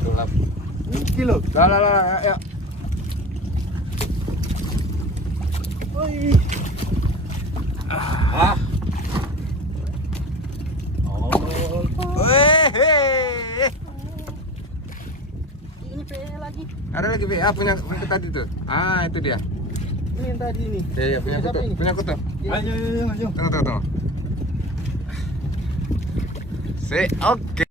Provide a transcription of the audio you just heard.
Sulap. Ini kilo. Lah, ayo. Oi. Ah. Oh. Weh. Ini PE lagi. Ada lagi PA punya tadi tuh. Ah, itu dia. Ini yang tadi ini. Iya, punya Siapa kutu. ini? Punya kutu. Ayo. Tunggu. Oke.